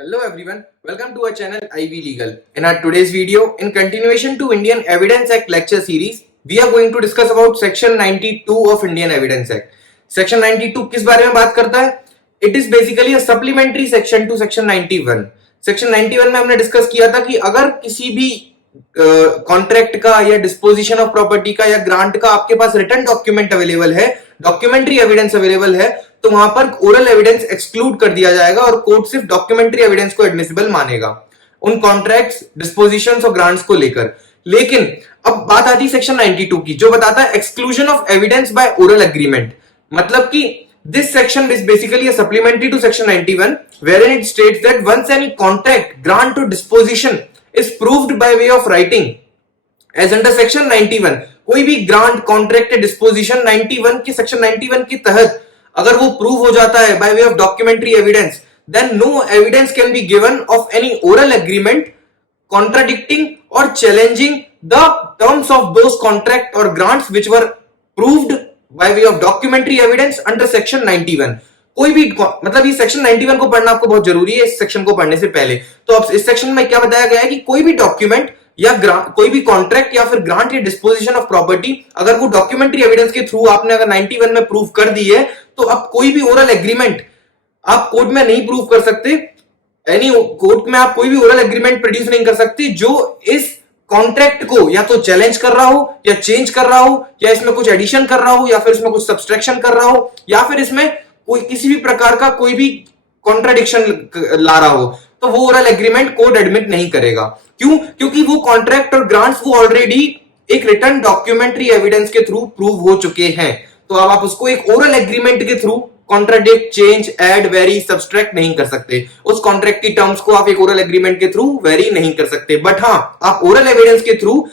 Hello everyone, welcome to our channel IV Legal. In our today's video, in continuation to Indian Evidence Act lecture series, we are going to discuss about section 92 of Indian Evidence Act. Section 92 किस बारे में बात करता है? It is basically a supplementary section to section 91. Section 91 में हमने discuss किया था कि अगर किसी भी कॉन्ट्रैक्ट का या डिस्पोजिशन ऑफ प्रॉपर्टी का या ग्रांट का आपके पास रिटन डॉक्यूमेंट अवेलेबल है, डॉक्यूमेंट्री एविडेंस अवेलेबल है, तो वहां पर ओरल एविडेंस एक्सक्लूड कर दिया जाएगा और कोर्ट सिर्फ डॉक्यूमेंट्री एविडेंस को एडमिसिबल मानेगा उन कॉन्ट्रैक्ट्स, डिस्पोजिशंस और ग्रांट्स को लेकर। लेकिन अब बात आती है सेक्शन 92 की, जो बताता है exclusion of evidence by oral agreement. मतलब कि this section is basically a supplementary to section 91 wherein it states that once any contract, grant or disposition is proved by way of writing as under section 91, कोई भी grant, contract, disposition 91 के section 91 के तहत अगर वो prove हो जाता है by way of documentary evidence, then no evidence can be given of any oral agreement contradicting or challenging the terms of those contract or grants which were proved by way of documentary evidence under section 91. कोई भी मतलब ये section 91 को पढ़ना आपको बहुत जरूरी है इस सेक्शन को पढ़ने से पहले। तो अब इस सेक्शन में क्या बताया गया है कि कोई भी डॉक्यूमेंट या कोई भी कॉन्ट्रैक्ट या फिर ग्रांट या डिस्पोजिशन ऑफ प्रॉपर्टी अगर वो डॉक्यूमेंट्री एविडेंस के थ्रू आपने अगर 91 में प्रूव कर दी है, तो अब कोई भी ओरल एग्रीमेंट आप कोर्ट में नहीं प्रूव कर सकते। एनी कोर्ट में आप कोई भी ओरल एग्रीमेंट प्रोड्यूस नहीं कर सकते जो इस कॉन्ट्रैक्ट को या तो चैलेंज कर रहा हो या चेंज कर रहा हो या इसमें कुछ एडिशन कर रहा हो या फिर इसमें कुछ सब्सट्रैक्शन कर रहा हो या फिर इसमें कोई किसी भी प्रकार का कोई भी कॉन्ट्राडिक्शन ला रहा हो, तो वो ओरल एग्रीमेंट कोर्ट एडमिट नहीं करेगा। क्यों? क्योंकि वो कॉन्ट्रैक्ट और ग्रांट्स वो ऑलरेडी एक रिटन डॉक्यूमेंट्री एविडेंस के थ्रू प्रूव हो चुके हैं। तो अब आप उसको एक ओरल एग्रीमेंट के through contradict, change, add, very, subtract नहीं कर सकते। उस कॉन्ट्रैक्ट की टर्म्स को आप एक ओरल एग्रीमेंट के थ्रू वेरी नहीं कर सकते। बट हाँ, आप ओरल एविडेंस के थ्रू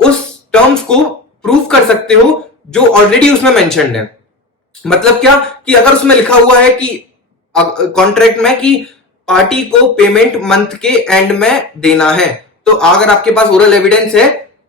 उस टर्म्स को प्रूव कर सकते हो जो ऑलरेडी उसमें मेंशन्ड है। मतलब क्या कि अगर उसमें लिखा हुआ है कि कॉन्ट्रैक्ट में कि पार्टी को पेमेंट मंथ के एंड में देना है, तो अगर आपके पास ओरल एविडेंस है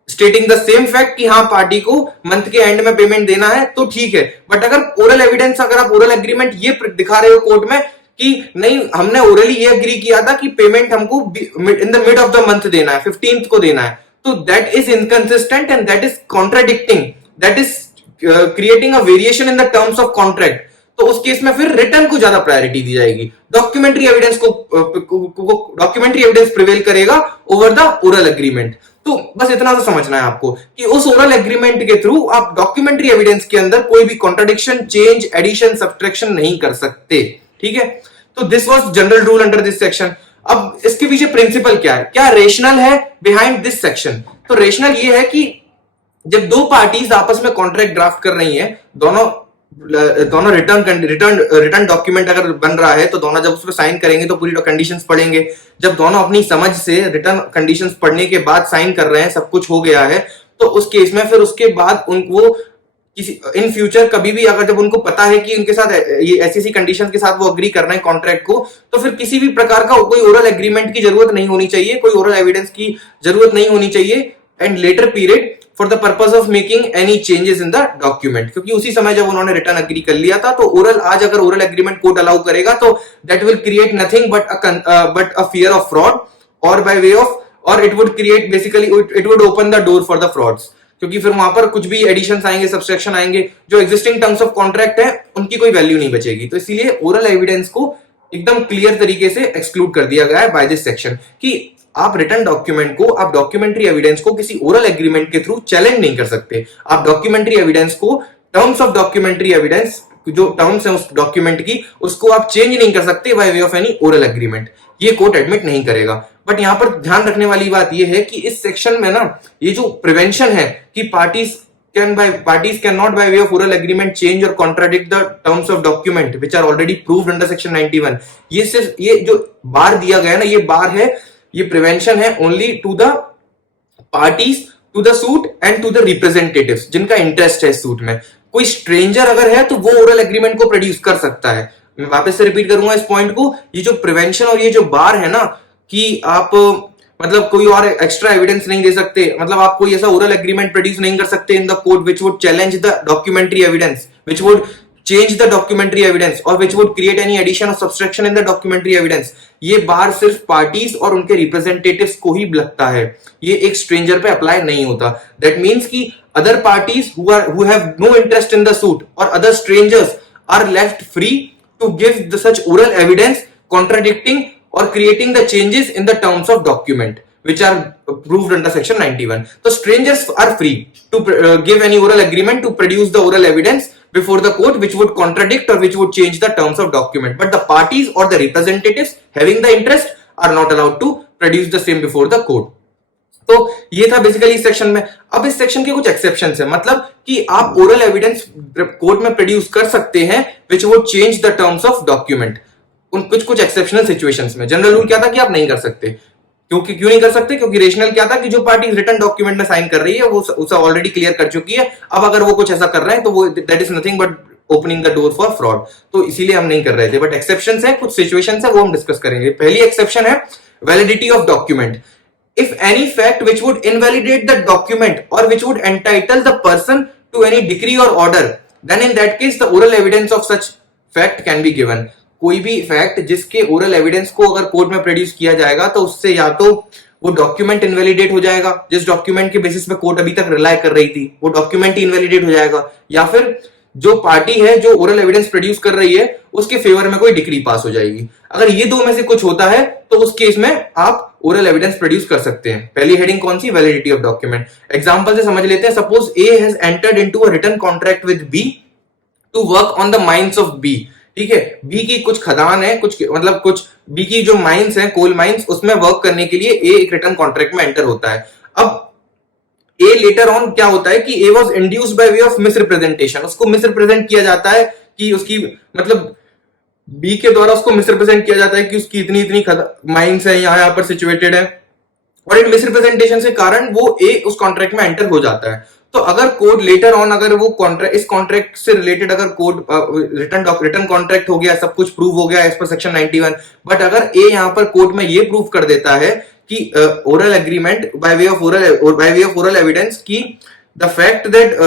स्टेटिंग द सेम फैक्ट कि हाँ पार्टी को मंथ के एंड में पेमेंट देना है, तो ठीक है। बट अगर ओरल एविडेंस, अगर आप ओरल एग्रीमेंट ये दिखा रहे हो कोर्ट में कि नहीं, हमने ओरली ये एग्री किया था कि पेमेंट हमको in the mid of the month देना है, 15th को देना है, तो that is inconsistent and that is contradicting, that is creating a variation in the terms of contract. तो उस केस में फिर रिटर्न को ज्यादा प्रायोरिटी दी जाएगी, डॉक्यूमेंट्री एविडेंस को डॉक्यूमेंट्री एविडेंस प्रिवेल करेगा ओवर द ओरल एग्रीमेंट। तो बस इतना तो समझना है आपको कि उस ओरल एग्रीमेंट के थ्रू आप डॉक्यूमेंट्री एविडेंस के अंदर कोई भी कॉन्ट्राडिक्शन, चेंज, एडिशन, सब्सट्रैक्शन नहीं कर सकते। ठीक है, तो this was general rule under this section. अब इसके पीछे प्रिंसिपल क्या है, क्या रेशनल है बिहाइंड दिस सेक्शन? तो रेशनल ये है कि जब दो पार्टीज आपस में कॉन्ट्रैक्ट ड्राफ्ट कर रही हैं, दोनों रिटर्न डॉक्यूमेंट अगर बन रहा है, तो दोनों जब उस पर साइन करेंगे तो पूरी कंडीशंस पढ़ेंगे। जब दोनों अपनी समझ से रिटर्न कंडीशंस पढ़ने के बाद साइन कर रहे हैं, सब कुछ हो गया है, तो उस केस में फिर उसके बाद उनको किसी इन फ्यूचर कभी भी अगर जब उनको पता है कि उनके साथ ये ऐसी कंडीशन के साथ वो अग्री कर रहे हैं कॉन्ट्रैक्ट को, तो फिर किसी भी प्रकार का कोई ओरल एग्रीमेंट की जरूरत नहीं होनी चाहिए, कोई ओरल एविडेंस की जरूरत नहीं होनी चाहिए and later period for the purpose of making any changes in the document. क्योंकि उसी समय जब उन्होंने रिटर्न एग्री कर लिया था, तो ओरल आज अगर ओरल एग्रीमेंट कोर्ट अलाउ करेगा तो that will create nothing but a fear of fraud और बाय वे ऑफ, और it would create basically it would open the door for the frauds. क्योंकि फिर वहां पर कुछ भी एडिशंस आएंगे, सब्सट्रैक्शन आएंगे, जो एग्जिस्टिंग टर्म्स ऑफ कॉन्ट्रैक्ट है उनकी कोई वैल्यू नहीं बचेगी। तो इसीलिए ओरल एविडेंस को एकदम क्लियर तरीके से एक्सक्लूड कर दिया गया है बाय दिस सेक्शन कि आप रिटर्न डॉक्यूमेंट को, आप डॉक्यूमेंट्री एविडेंस को किसी ओरल एग्रीमेंट के थ्रू चैलेंज नहीं कर सकते। आप डॉक्यूमेंट्री एविडेंस को, टर्म्स ऑफ डॉक्यूमेंट्री एविडेंस, जो टर्म्स है उस डॉक्यूमेंट की, उसको आप चेंज नहीं कर सकते bye way of any oral agreement. ये कोर्ट एडमिट नहीं करेगा। बट यहां पर ध्यान रखने वाली बात ये है कि इस सेक्शन में ना, ये जो प्रिवेंशन है कि parties cannot by way of oral agreement change or contradict the terms of document which are already proved under section 91, ये सिर्फ ये जो बार दिया गया है ना, ये बार है, ये प्रिवेंशन है only to the parties to the suit and to the representatives जिनका इंटरेस्ट है सूट में। कोई स्ट्रेंजर अगर है तो वो ओरल एग्रीमेंट को प्रोड्यूस कर सकता है। मैं वापस से रिपीट करूंगा इस पॉइंट को, ये जो प्रिवेंशन और ये जो बार है ना कि आप मतलब कोई और एक्स्ट्रा एविडेंस नहीं दे सकते, मतलब आप कोई ऐसा ओरल एग्रीमेंट प्रोड्यूस नहीं कर सकते in the court which would challenge the documentary evidence, which would change the documentary evidence or which would create any addition or subtraction in the documentary evidence, ये बार सिर्फ पार्टीज और उनके representatives को ही लगता है, ये एक स्ट्रेंजर पे अप्लाई नहीं होता. दैट मीन्स कि other parties who have no interest in the suit or other strangers are left free to give the such oral evidence contradicting or creating the changes in the terms of document which are proved under section 91. So strangers are free to give any oral agreement to produce the oral evidence before the court which would contradict or which would change the terms of document, but the parties or the representatives having the interest are not allowed to produce the same before the court. तो ये था basically इस section में. अब इस section के कुछ exceptions है, मतलब कि आप ओरल एविडेंस कोर्ट में प्रोड्यूस कर सकते हैं which would change the terms of document. उन कुछ एक्सेप्शनल सिचुएशंस में. जनरल रूल क्या था कि आप नहीं कर सकते. क्यों नहीं कर सकते? क्योंकि रेशनल क्या था कि जो पार्टी रिटर्न डॉक्यूमेंट में साइन कर रही है वो उसे ऑलरेडी क्लियर कर चुकी है. अब अगर वो कुछ ऐसा कर रहे हैं तो वो that is nothing but opening the door for fraud. तो इसीलिए हम नहीं कर रहे थे. बट एक्सेप्शंस है, कुछ सिचुएशंस है, वो हम डिस्कस करेंगे. पहली एक्सेप्शन है validity of document. If any fact which would invalidate the document or which would entitle the person to any decree or order, then in that case the oral evidence of such fact can be given. कोई भी fact जिसके oral evidence को अगर court में produce किया जाएगा तो उससे या तो वो डॉक्यूमेंट इनवैलिडेट हो जाएगा, जिस डॉक्यूमेंट के बेसिस पे कोर्ट अभी तक रिलाई कर रही थी वो डॉक्यूमेंट ही इनवैलिडेट हो जाएगा, या फिर जो पार्टी है जो ओरल एविडेंस प्रोड्यूस कर रही है उसके फेवर में कोई डिक्री पास हो जाएगी. अगर ये दो में से कुछ होता है तो उस केस में आप ओरल एविडेंस प्रोड्यूस कर सकते हैं. पहली हेडिंग कौन सी? Validity of document. एग्जांपल से समझ लेते हैं. Suppose A has entered into a written contract with B to work on the mines of B. ठीक है, बी की कुछ खदान है, कुछ बी की जो माइंस है, कोल माइंस, उसमें वर्क करने के लिए ए एक रिटन कॉन्ट्रैक्ट में एंटर होता है. अब ए लेटर ऑन क्या होता है कि ए was induced by way of misrepresentation. उसको मिसरिप्रेजेंट किया जाता है कि उसकी मतलब बी के द्वारा उसको मिसरिप्रेजेंट किया जाता है कि उसकी इतनी इतनी माइंस है, यहाँ पर सिचुएटेड है, और इन मिसरिप्रेजेंटेशन के कारण वो ए उस कॉन्ट्रैक्ट में एंटर हो जाता है. तो अगर कोर्ट लेटर ऑन अगर वो कॉन्ट्रैक्ट इस कॉन्ट्रैक्ट से रिलेटेड अगर कोर्ट रिटन कॉन्ट्रैक्ट हो गया, सब कुछ प्रूव हो गया एज पर सेक्शन 91, बट अगर ए यहाँ पर कोर्ट में ये प्रूव कर देता है कि oral agreement bye way of oral evidence की द फैक्ट दैट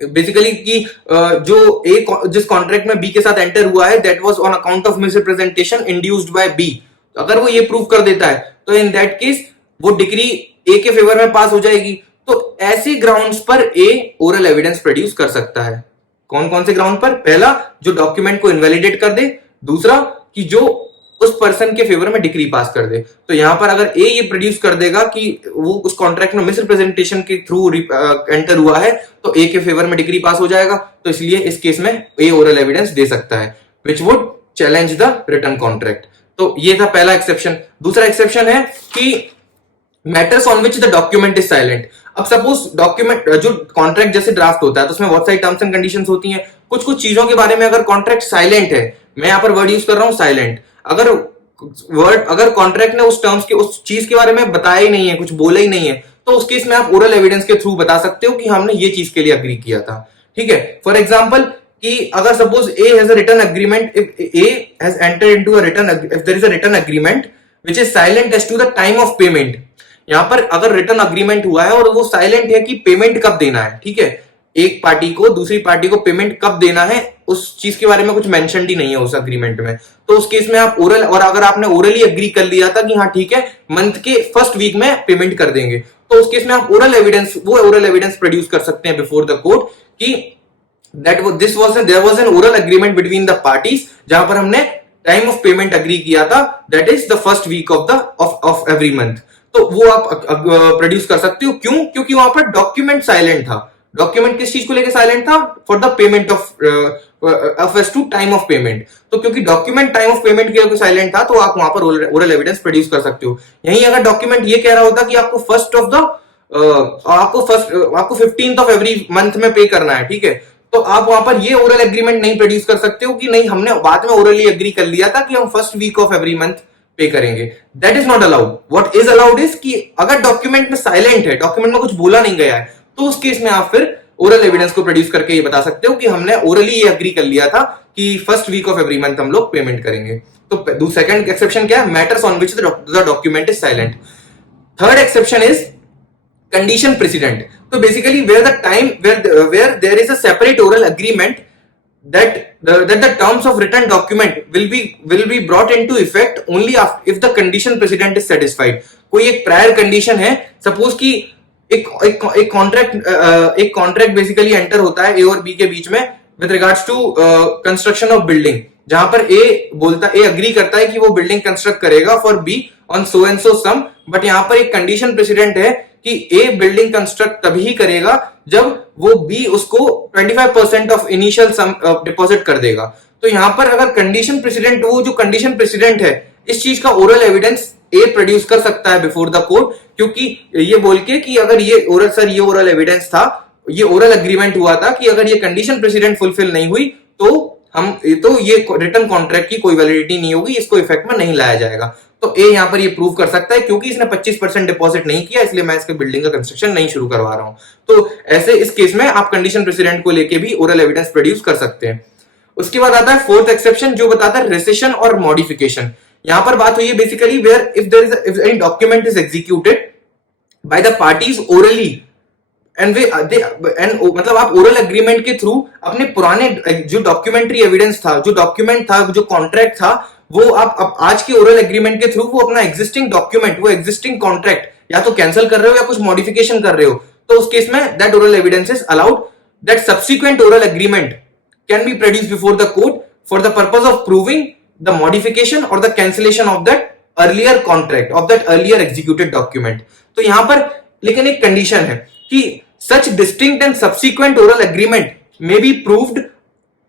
बेसिकली कि जो ए जिस कॉन्ट्रैक्ट में बी के साथ एंटर हुआ है that was on account of misrepresentation induced by B, अगर वो ये प्रूव कर देता है तो इन दैट केस वो डिक्री ए के फेवर में पास हो जाएगी. तो ऐसे ग्राउंड्स पर ए ओरल एविडेंस प्रोड्यूस कर सकता है. कौन कौन से ग्राउंड पर? पहला, जो डॉक्यूमेंट को इनवैलिडेट कर दे. दूसरा, कि जो उस पर्सन के फेवर में डिक्री पास कर दे. तो यहां पर अगर ए ये प्रोड्यूस कर देगा कि वो उस कॉन्ट्रैक्ट में मिसरिप्रेजेंटेशन के थ्रू एंटर हुआ है तो ए के फेवर में डिक्री पास हो जाएगा. तो इसलिए इस केस में ए ओरल एविडेंस दे सकता है which would challenge the written contract. तो ये था पहला एक्सेप्शन. दूसरा एक्सेप्शन है कि matters on which the document is silent. अब सपोज डॉक्यूमेंट जो कॉन्ट्रैक्ट जैसे ड्राफ्ट होता है तो उसमें बहुत सारी टर्म्स एंड कंडीशंस होती हैं. कुछ चीजों के बारे में अगर कॉन्ट्रैक्ट साइलेंट है, मैं यहां पर वर्ड यूज कर रहा हूं साइलेंट, अगर कॉन्ट्रैक्ट ने उस टर्म्स के उस चीज के बारे में बताया ही नहीं है, कुछ बोला ही नहीं है, तो उस केस में आप ओरल एविडेंस के थ्रू बता सकते हो कि हमने ये चीज के लिए अग्री किया था. ठीक है, फॉर एग्जाम्पल कि अगर suppose A has a written agreement, if A has entered into a written, if there is a written agreement which is silent as to the time of payment. यहां पर अगर written agreement हुआ है और वो silent है कि payment कब देना है. ठीक है, एक पार्टी को दूसरी पार्टी को पेमेंट कब देना है उस चीज के बारे में कुछ मेंशन ही नहीं है उस अग्रीमेंट में. तो उस केस में आप ओरल, और अगर आपने ओरली एग्री कर लिया था कि हाँ ठीक है मंथ के फर्स्ट वीक में पेमेंट कर देंगे, तो उस केस में आप ओरल एविडेंस प्रोड्यूस कर सकते हैं बिफोर द कोर्ट कि there was an oral agreement between the parties जहां पर हमने टाइम ऑफ पेमेंट एग्री किया था, that is the first week of every month. तो वो आप प्रोड्यूस कर सकते हो. क्यों? क्योंकि वहां पर डॉक्यूमेंट साइलेंट था. डॉक्यूमेंट किस चीज को लेकर साइलेंट था? For the payment of as to time of payment. तो क्योंकि डॉक्यूमेंट टाइम ऑफ पेमेंट के लिए साइलेंट था तो आप वहां पर ओरल एविडेंस प्रोड्यूस कर सकते हो. यहीं अगर डॉक्यूमेंट ये कह रहा होता कि आपको 15th ऑफ एवरी मंथ में पे करना है, ठीक है, तो आप वहां पर ये ओरल एग्रीमेंट नहीं प्रोड्यूस कर सकते हो कि नहीं हमने बाद में ओरली एग्री कर लिया था कि हम first week of every month pay करेंगे. That is not allowed. What is allowed is कि अगर डॉक्यूमेंट में साइलेंट है, डॉक्यूमेंट में कुछ बोला नहीं गया है, तो उस केस में आप फिर ओरल एविडेंस को प्रोड्यूस करके ये बता सकते हो कि हमने ओरली ये एग्री कर लिया था कि first week of every month हम लोग पेमेंट करेंगे. तो सेकंड एक्सेप्शन क्या है? Matters on which the document is silent. Third exception is condition precedent. तो basically where there is a separate oral agreement that the terms of written document will be brought into effect only if the condition precedent is satisfied. कोई एक prior condition है, suppose कि एक contract basically enter होता है ए और B के बीच में with regards to construction of building, जहां पर ए अग्री करता है कि वो बिल्डिंग कंस्ट्रक्ट करेगा for B on so and so sum, but यहां पर एक कंडीशन प्रेसिडेंट है कि ए बिल्डिंग कंस्ट्रक्ट तभी ही करेगा जब वो बी उसको 25% ऑफ इनिशियल सम डिपॉजिट कर देगा। तो यहां पर अगर कंडीशन प्रेसिडेंट, वो जो कंडीशन प्रेसिडेंट है, इस चीज का ओरल एविडेंस ए प्रोड्यूस कर सकता है बिफोर द कोर्ट, क्योंकि ये बोल के कि अगर ये ओरल एविडेंस था, ये ओरल एग्रीमेंट हुआ था कि अगर ये कंडीशन प्रेसिडेंट फुलफिल नहीं हुई तो ये रिटर्न कॉन्ट्रैक्ट की कोई वैलिडिटी नहीं होगी, इसको इफेक्ट में नहीं लाया जाएगा। तो ए यहां पर ये प्रूव कर सकता है क्योंकि इसने 25% डिपॉजिट नहीं किया, इसलिए मैं इसके बिल्डिंग का कंस्ट्रक्शन नहीं शुरू करवा रहा हूं। तो ऐसे इस केस में आप कंडीशन प्रेसिडेंट को लेके भी ओरल एविडेंस प्रोड्यूस कर सकते हैं। उसके बाद आता है फोर्थ एक्सेप्शन, जो बताता है रेसेशन और मॉडिफिकेशन। यहां पर बात हुई है basically where if any document is executed by the parties orally and मतलब आप ओरल एग्रीमेंट के थ्रू अपने पुराने जो डॉक्यूमेंट्री एविडेंस था, जो डॉक्यूमेंट था, जो कॉन्ट्रैक्ट था, वो आप आज के ओरल एग्रीमेंट के थ्रू वो अपना एग्जिस्टिंग डॉक्यूमेंट, वो एग्जिस्टिंग कॉन्ट्रैक्ट या तो कैंसिल कर रहे हो या कुछ मॉडिफिकेशन कर रहे हो, तो उस केस में that oral evidence is allowed, that subsequent oral agreement can be produced before the court for the purpose of proving the modification और the cancellation of that earlier contract, of that earlier executed document. तो यहां पर लेकिन एक condition है कि such distinct and subsequent oral agreement may be proved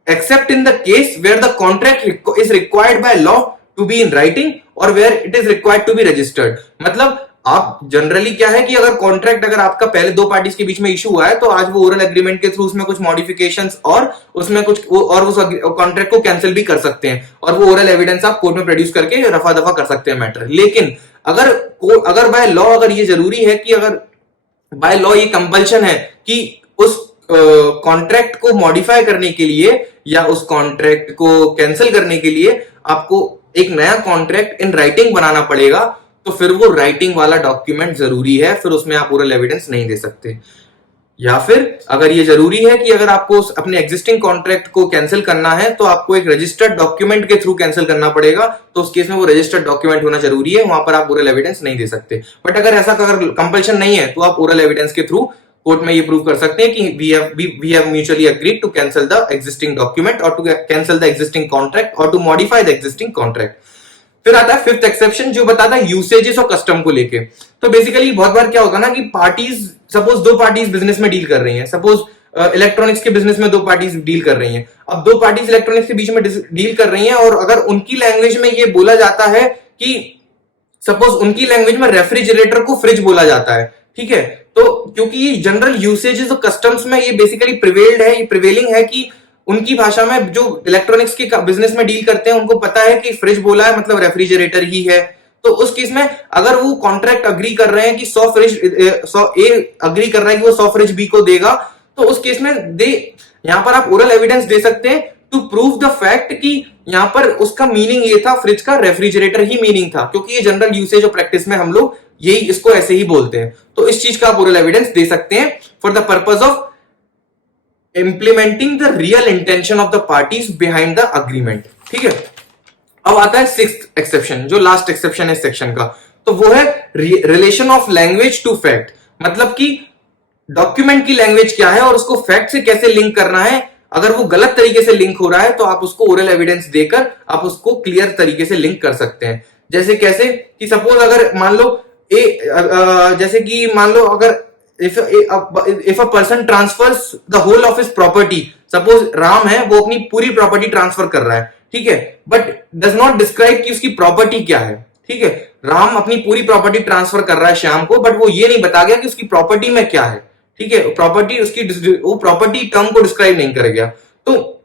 except in the case where the contract is required by law to be in writing or where it is required to be registered। मतलब आप generally क्या है कि अगर contract अगर आपका पहले दो पार्टीज के बीच में इशू हुआ है तो आज वो ओरल एग्रीमेंट के थ्रू उसमें कुछ मॉडिफिकेशंस और उसमें कुछ और उस कॉन्ट्रैक्ट को कैंसिल भी कर सकते हैं और वो ओरल एविडेंस आप कोर्ट में प्रोड्यूस करके रफा दफा कर सकते हैं मैटर। लेकिन अगर बाय लॉ अगर ये जरूरी है कि अगर बाय लॉ ये कंपल्शन है कि उस कॉन्ट्रैक्ट को मॉडिफाई करने के लिए या उस कॉन्ट्रैक्ट को कैंसिल करने के लिए आपको एक नया कॉन्ट्रैक्ट इन राइटिंग बनाना पड़ेगा, तो फिर वो राइटिंग वाला डॉक्यूमेंट जरूरी है, फिर उसमें आप ओरल एविडेंस नहीं दे सकते। या फिर अगर ये जरूरी है कि अगर आपको अपने एग्जिस्टिंग कॉन्ट्रैक्ट को कैंसिल करना है तो आपको एक रजिस्टर्ड डॉक्यूमेंट के थ्रू कैंसिल करना पड़ेगा, तो उस केस में वो रजिस्टर्ड डॉक्यूमेंट होना जरूरी है, वहां पर आप ओरल एविडेंस नहीं दे सकते। बट अगर ऐसा अगर कंपल्शन नहीं है तो आप ओरल एविडेंस के थ्रू कोर्ट में ये प्रूव कर सकते हैं कि we have mutually agreed to cancel the existing document और to cancel the existing contract और to modify the existing contract. फिर आता है फिफ्थ एक्सेप्शन, जो बताता है यूसेजेस और कस्टम को लेके। तो बेसिकली बहुत बार क्या होता है ना कि पार्टीज, सपोज दो पार्टीज बिजनेस में डील कर रही हैं, सपोज इलेक्ट्रॉनिक्स के बिजनेस में दो पार्टीज डील कर रही हैं। अब दो पार्टीज इलेक्ट्रॉनिक्स के बीच में डील कर रही हैं और अगर उनकी लैंग्वेज में ये बोला जाता है कि सपोज उनकी लैंग्वेज में रेफ्रिजरेटर को फ्रिज बोला जाता है, ठीक है, तो क्योंकि ये जनरल यूसेजेस और कस्टम्स में ये बेसिकली प्रिवेल्ड है, ये प्रिवेलिंग है कि उनकी भाषा में जो इलेक्ट्रॉनिक्स के बिजनेस में डील करते हैं उनको पता है कि फ्रिज बोला है मतलब रेफ्रिजरेटर ही है। तो उस केस में अगर वो कॉन्ट्रैक्ट अग्री कर रहे हैं कि 100 ए अग्री कर रहा है कि वो 100 फ्रिज बी को देगा, तो उस केस में यहां पर आप ओरल एविडेंस दे सकते हैं टू प्रूव द फैक्ट कि यहां पर उसका मीनिंग ये था, फ्रिज का रेफ्रिजरेटर ही मीनिंग था, क्योंकि ये जनरल यूसेज और प्रैक्टिस में हम लोग यही इसको ऐसे ही बोलते हैं। तो इस चीज का आप ओरल एविडेंस दे सकते हैं for the purpose of implementing the real intention of the parties behind the agreement। ठीक है, अब आता है सिक्स्थ एक्सेप्शन, जो लास्ट एक्सेप्शन है इस सेक्शन का, तो वो है relation of language to fact. मतलब कि डॉक्यूमेंट की लैंग्वेज क्या है और उसको फैक्ट से कैसे लिंक करना है। अगर वो गलत तरीके से लिंक हो रहा है तो आप उसको ओरल एविडेंस देकर आप उसको क्लियर तरीके से लिंक कर सकते हैं। जैसे कैसे कि सपोज अगर मान लो जैसे कि मान लो अगर if a person transfers the whole of his property, suppose Ram है वो अपनी पूरी प्रॉपर्टी ट्रांसफर कर रहा है, ठीक है, बट डज नॉट डिस्क्राइब कि उसकी प्रॉपर्टी क्या है। ठीक है, राम अपनी पूरी प्रॉपर्टी ट्रांसफर कर रहा है श्याम को, बट वो ये नहीं बता गया कि उसकी प्रॉपर्टी में क्या है। ठीक है, प्रॉपर्टी उसकी वो प्रॉपर्टी टर्म को डिस्क्राइब नहीं कर गया, तो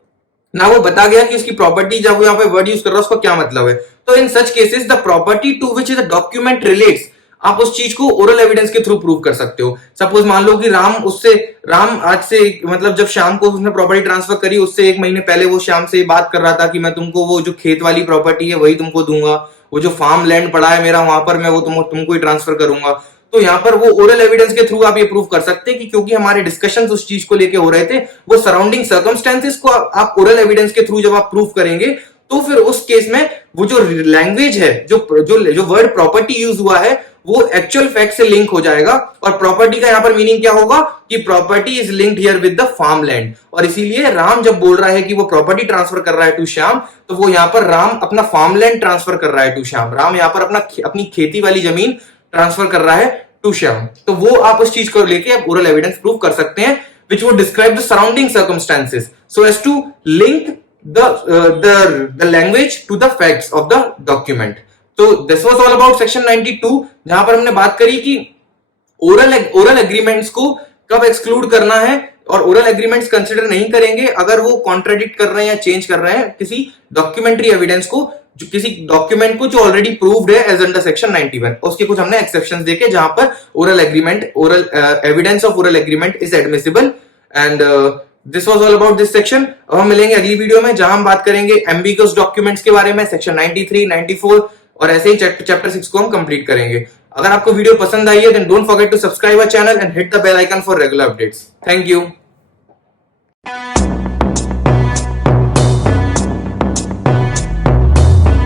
ना वो बता गया कि उसकी प्रॉपर्टी, जब वो यहाँ पे वर्ड यूज कर रहा है उसका क्या मतलब है। तो in such cases the property to which the document relates, आप उस चीज को ओरल एविडेंस के थ्रू प्रूव कर सकते हो। सपोज मान लो कि राम आज से मतलब जब शाम को उसने प्रॉपर्टी ट्रांसफर करी उससे 1 महीने पहले वो शाम से बात कर रहा था कि मैं तुमको वो जो खेत वाली प्रॉपर्टी है वही तुमको दूंगा, वो जो फार्म लैंड पड़ा है मेरा वहां पर मैं वो तुमको ही ट्रांसफर करूंगा। तो यहाँ पर वो ओरल एविडेंस के थ्रू आप ये प्रूव कर सकते हैं कि क्योंकि हमारे डिस्कशन उस चीज को लेके हो रहे थे, वो सराउंडिंग सर्कमस्टेंसेस को आप ओरल एविडेंस के थ्रू जब आप प्रूव करेंगे तो फिर उस केस में वो जो लैंग्वेज है, जो वर्ड प्रॉपर्टी यूज हुआ है, वो एक्चुअल फैक्ट से लिंक हो जाएगा। और प्रॉपर्टी का यहां पर मीनिंग क्या होगा कि property is linked here with the farm land. और इसीलिए राम जब बोल रहा है कि वो प्रॉपर्टी ट्रांसफर कर रहा है टू श्याम, तो वो यहां पर राम अपना फार्म लैंड ट्रांसफर कर रहा है टू श्याम। राम यहां पर अपनी खेती वाली जमीन ट्रांसफर कर रहा है टू श्याम। तो वो आप उस चीज को लेके आप ओरल एविडेंस प्रूव कर सकते हैं, विच वो describe the surrounding circumstances so as to link the language to the facts of the document. तो this was all about section 92, जहां पर हमने बात करी कि ओरल एग्रीमेंट्स को कब एक्सक्लूड करना है, और ओरल एग्रीमेंट्स कंसिडर नहीं करेंगे अगर वो कॉन्ट्राडिक्ट कर रहे हैं या चेंज कर रहे हैं किसी डॉक्यूमेंट्री एविडेंस को, जो किसी डॉक्यूमेंट को जो ऑलरेडी प्रूव्ड है एज अंडर सेक्शन 91। उसके कुछ हमने एक्सेप्शंस देखे जहां पर oral evidence of oral agreement is admissible. And this was all about this section. अब हम मिलेंगे अगली वीडियो में जहां हम बात करेंगे एम्बिगुअस डॉक्यूमेंट्स के बारे में, सेक्शन 93, 94 और ऐसे ही चैप्टर 6 को हम कंप्लीट करेंगे। अगर आपको वीडियो पसंद आई है then don't forget to subscribe our channel and hit the bell icon for regular updates. Thank you.